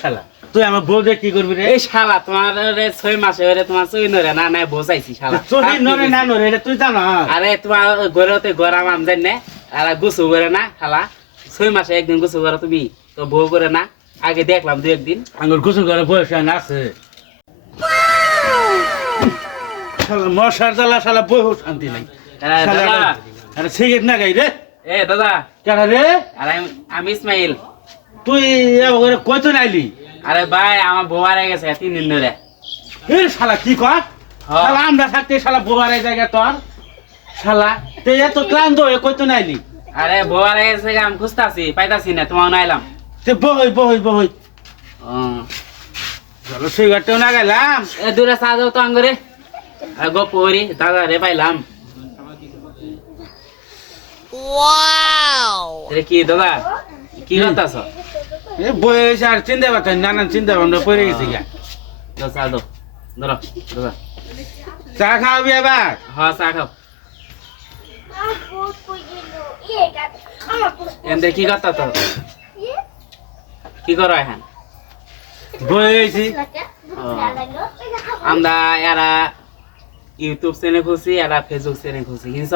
শালা তুই আমার বউ দিয়ে কি করবি রে? এই শালা তোমার 6 মাসে হরে তোমার সই নরে না না বসাইছি শালা চলি নরে না নরে এটা তুই জানো? আরে তোমার ঘরেতে গরম আম জান না আর গোসল করে না শালা 6 মাসে একদিন গোসল করে তুমি তো বউ করে না আগে দেখলাম দুই একদিন আঙ্গুর গোসল করে বয়স না আছে শালা মশার জ্বালা শালা বউ শান্তি নাই দাদা আরে সিগারেট না গাই রে এ দাদা কেন রে? আরে আমি ইসমাইল তুই এবারে কত নাইলি? আরে ভাই আমার বউ হারিয়ে গেছে 3 দিন ধরে এ শালা কি কর? হ্যাঁ। শালা আমরা থাকতে শালা বউ হারাই জায়গা তোর শালা তুই এত ক্লান্ত হয়ে কত নাইলি? আরে বউ হারিয়ে গেছে আমি খুঁজতাছি পাইতাছি না তোমার নাইলাম তে বই চলো সিগারেটও না গেলাম এ দূরে সাজাও তো আঙ্গরে গপ করি দাদা রে পাইলাম রে কি দাদা কি করতাছ এ বয়স আর চিন্তা পাচ্ছেন নানান চিন্তা ভাবনা পড়ে গেছে গা সাজো ধরো দাদা চা খাওয়াবি এবার? হ্যাঁ চা খাও এনদে কি করতাছ কি করো এখন বয়েছি আমরা এরা ইউটিউব চ্যানেল খুঁজছি এরা ফেসবুক চ্যানেল খুঁজছি কিনছ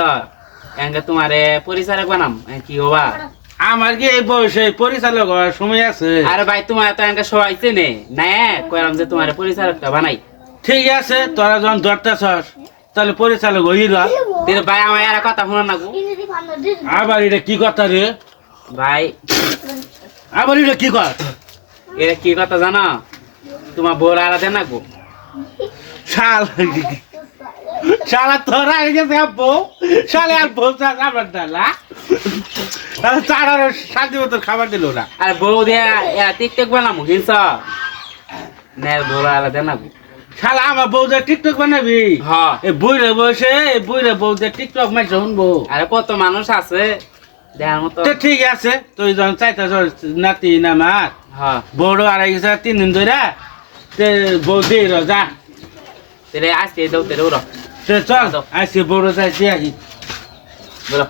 এনকে তোমারে পরিচালক বানাম কি হবা আমার কি এই বয়সে পরিচালক হওয়ার সময় আছে? আরে ভাই তোমার তো এনকে সবাই চেনে না কইলাম যে তোমারে পরিচালকটা বানাই ঠিক আছে তোরা যখন ধরতেছস তাহলে পরিচালক হইল। তোর ভাই আমার এরা কথা শুনো না গো আবার এটা কি কথা রে? ভাই আবার এটা কি কথা? এরা কি কথা জানো তোমার বউর আরা দেন না গো শাল শালা তোরা এই গেছে বউ শালে আর বউ খাবার ডালা তাহলে চার আর শান্তি মতো খাবার দিল না। আর বউ দিয়া টিকটক বানামু কিনছ না বউর আরা দেন না গো শালা আমার বউ যে টিকটক বানাবি হ্যাঁ এই বুইরে বসে এই বুইরে বউ যে টিকটক মাই শুনবো। আরে কত মানুষ আছে দেখার মতো তো ঠিক আছে তুই যখন চাইতেছ নাতি না মার হ্যাঁ বড় আড়াই গেছে 3 দিন ধরে তে বউ দিয়ে যা তেরে আজকে দাও তেরে উড়ো চল আজকে বড় চাইছি আহি বলো